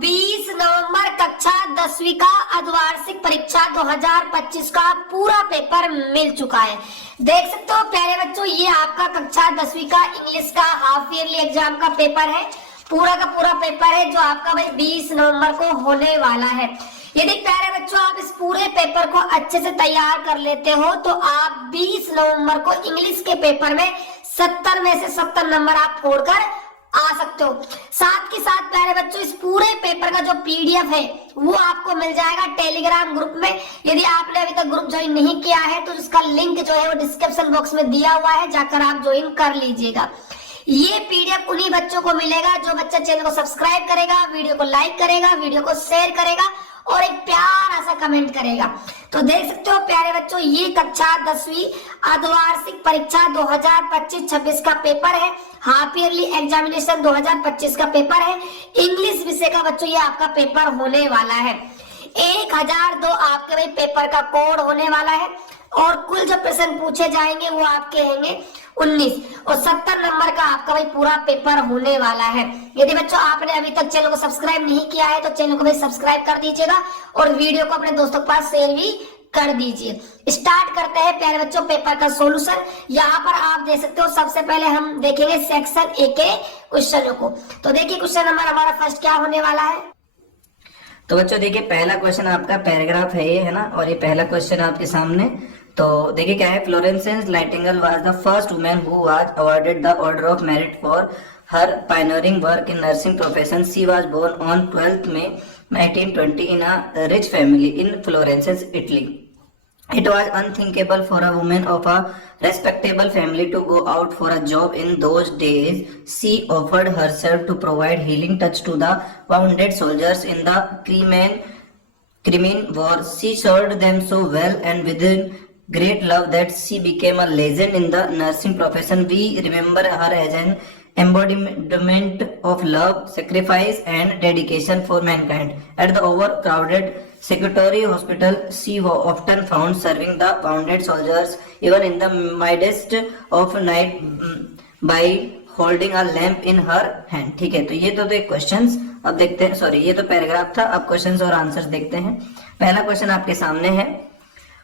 20 नवंबर कक्षा 10वीं का अर्धवार्षिक परीक्षा 2025 का पूरा पेपर मिल चुका है। देख सकते हो प्यारे बच्चों, ये आपका कक्षा 10वीं का इंग्लिश का हाफ ईयरली एग्जाम का पेपर है। पूरा का पूरा पेपर है जो आपका भाई 20 नवंबर को होने वाला है। यदि प्यारे बच्चों आप इस पूरे पेपर को अच्छे से तैयार कर लेते हो तो आप 20 नवंबर को इंग्लिश के पेपर में 70 में से 70 नंबर आप फोड़कर आ सकते हो। साथ के साथ प्यारे बच्चों इस पूरे पेपर का जो पीडीएफ है वो आपको मिल जाएगा टेलीग्राम ग्रुप में। यदि आपने अभी तक ग्रुप ज्वाइन नहीं किया है तो इसका लिंक जो है वो डिस्क्रिप्शन बॉक्स में दिया हुआ है, जाकर आप ज्वाइन कर लीजिएगा। ये पीडीएफ उन्हीं बच्चों को मिलेगा जो बच्चा चैनल को सब्सक्राइब करेगा, वीडियो को लाइक करेगा, वीडियो को शेयर करेगा और एक प्यारा सा कमेंट करेगा। तो देख सकते हो प्यारे बच्चों, ये कक्षा 10वीं अर्धवार्षिक परीक्षा 2025-26 का पेपर है। हाफ ईयरली एग्जामिनेशन 2025 का पेपर है। इंग्लिश विषय का बच्चों ये आपका पेपर होने वाला है। 1002 आपके भाई पेपर का कोड होने वाला है और कुल जो प्रश्न पूछे जाएंगे वो आपके होंगे 19 और 70 नंबर का आपका भाई पूरा पेपर होने वाला है। यदि बच्चों आपने अभी तक चैनल को सब्सक्राइब नहीं किया है तो चैनल को भाई सब्सक्राइब कर दीजिएगा और वीडियो को अपने दोस्तों के पास शेयर भी कर दीजिए। स्टार्ट करते हैं प्यारे बच्चों पेपर का सॉल्यूशन। यहाँ पर आप देख सकते हो सबसे पहले हम देखेंगे सेक्शन ए के क्वेश्चनों को। तो देखिए क्वेश्चन नंबर हमारा फर्स्ट क्या होने वाला है। तो बच्चों देखिए पहला क्वेश्चन आपका पैराग्राफ है ये, है ना, और ये पहला क्वेश्चन आपके सामने। तो देखिए क्या है, Florence Nightingale was the first women who was awarded the Order of Merit for her pioneering work in nursing profession. She was born on 12th May 1920 in a rich family in Florence, Italy. It was unthinkable for a woman of a respectable family to go out for a job in those days. She offered herself to provide healing touch to the wounded soldiers in the Crimean War. She served them so well and within great love that she became a legend in the nursing profession. We remember her as an embodiment of love, sacrifice and dedication for mankind. At the overcrowded Secretary Hospital, she was often found serving the wounded soldiers even in the midst of night by holding a lamp in her hand. ठीक है, तो ये तो थे questions. अब देखते हैं, sorry ये तो पैराग्राफ था, अब क्वेश्चंस और आंसर्स देखते हैं। पहला क्वेश्चन आपके सामने है,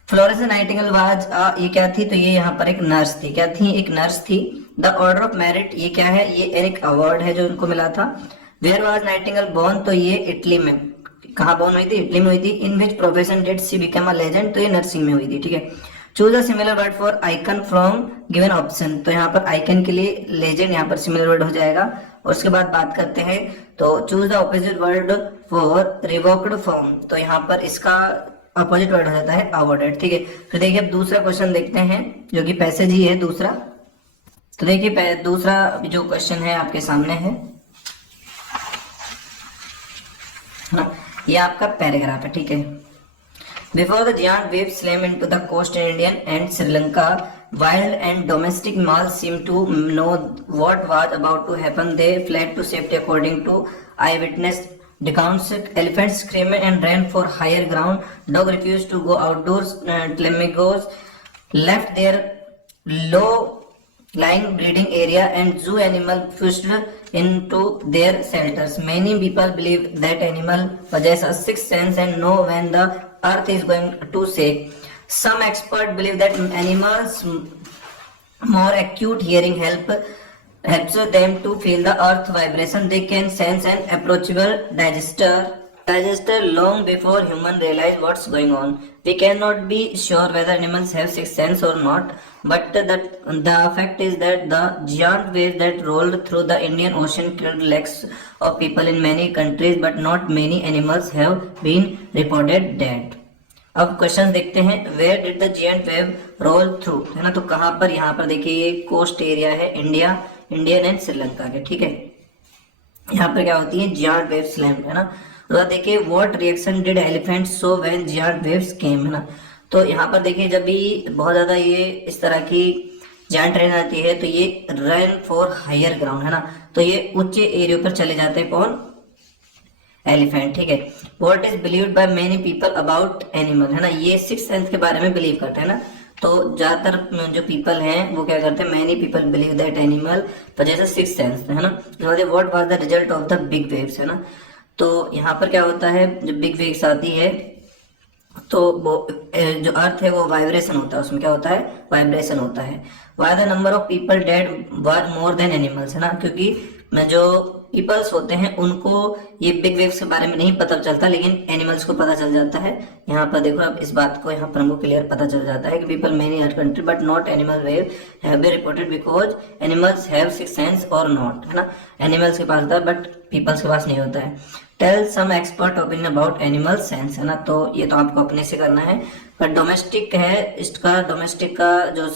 फ्लोरेंस नाइटिंगेल वाज ये क्या थी, तो ये यहाँ पर एक नर्स थी। क्या थी? एक नर्स थी। द ऑर्डर ऑफ मेरिट ये क्या है, ये एक अवार्ड है जो उनको मिला था। वेयर वाज नाइटिंगेल बोर्न, तो ये इटली में, कहाँ बोर्न हुई थी? इटली में हुई थी। In which profession did she become a legend, तो ये नर्सिंग में हुई थी। ठीक है, choose a similar word for icon from given option, तो यहाँ पर आइकन के लिए लेजेंड यहाँ पर सिमिलर वर्ड हो जाएगा। और उसके बाद बात करते हैं, तो choose the opposite word for revoked form, तो यहाँ पर इसका अपोजिट वर्ड हो जाता है अवॉर्डेड। ठीक है, तो देखिए अब दूसरा क्वेश्चन देखते हैं जो कि पैसेज ही है दूसरा। तो देखिए दूसरा जो क्वेश्चन है आपके सामने है ना, ये आपका पैराग्राफ है। ठीक है, before the giant waves slammed into the coast in India and Sri Lanka, wild and domestic males seemed to know what was about to happen. They fled to safety according to eyewitness accounts. Elephants screamed and ran for higher ground. Dog refused to go outdoors. Flamingos left their low-lying breeding area, and zoo animals pushed into their shelters. Many people believe that animals possess a sixth sense and know when the earth is going to shake. Some experts believe that animals' more acute hearing helps them to feel the earth vibration. They can sense an approachable disaster long before humans realize what's going on. We cannot be sure whether animals have sixth sense or not, but the fact is that the giant waves that rolled through the Indian Ocean killed lakhs of people in many countries, but not many animals have been reported dead. अब question देखते हैं, where did the giant wave roll through, है ना, तो कहाँ पर, यहाँ पर देखिए ये कोस्ट एरिया है इंडियन एंड श्रीलंका के। ठीक है, यहाँ पर क्या होती है, जियंट वेव स्लैम, है ना। तो देखिए what reaction did elephant show when giant waves came, है ना। तो यहाँ पर देखिए जब भी बहुत ज्यादा ये इस तरह की जियंट रेन आती है तो ये रन फॉर हायर ग्राउंड, है ना, तो ये ऊंचे एरिया पर चले जाते हैं। कौन? एलिफेंट। ठीक है, what is believed by many people about animal, है ना, ये सिक्स सेंस के बारे में बिलीव करते हैं ना। तो ज्यादातर जो पीपल हैं वो क्या करते हैं, many people believe that animal possesses six sense, है ना। What was the result of the big waves, है ना, तो यहाँ पर क्या होता है, जब बिग वेव्स आती है तो वो जो अर्थ है वो वाइब्रेशन होता है, उसमें क्या होता है, वाइब्रेशन होता है। Why the number of people dead were more than animals, है ना, क्योंकि में जो पीपल्स होते हैं उनको ये बिग वेव्स के बारे में नहीं पता चलता, लेकिन एनिमल्स को पता चल जाता है। यहाँ पर देखो अब इस बात को यहाँ पर हमको क्लियर पता चल जाता है कि people many her country but not animal wave have been reported because animals have six sense और नॉट, है ना, एनिमल्स के पास होता है बट पीपल्स के पास नहीं होता है। Tell some expert opinion about animal sense, है ना, तो ये तो आपको अपने से करना है। पर डोमेस्टिक है, इसका डोमेस्टिक का जो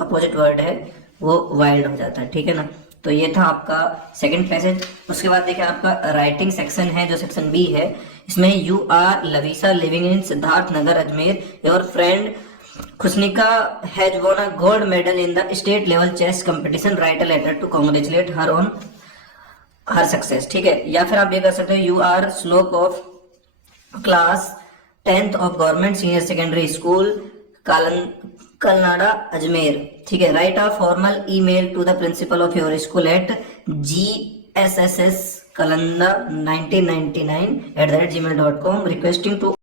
अपोजिट वर्ड है वो वाइल्ड हो जाता है, ठीक है ना। तो ये था आपका सेकंड पैसेज। उसके बाद देखिए आपका राइटिंग सेक्शन है जो सेक्शन बी है, इसमें you are Lavisa living in Siddharth Nagar Ajmer, your friend Khushnika has won a gold medal in the state level chess competition, write a letter to congratulate her on her success, ठीक है। या फिर आप ये कर सकते हो, you are Shlok of class 10th of government senior secondary school Kalnada Ajmer, ठीक है, write a formal email to the principal of your school eight GSSS Kalanda 1999 @gmail.com requesting to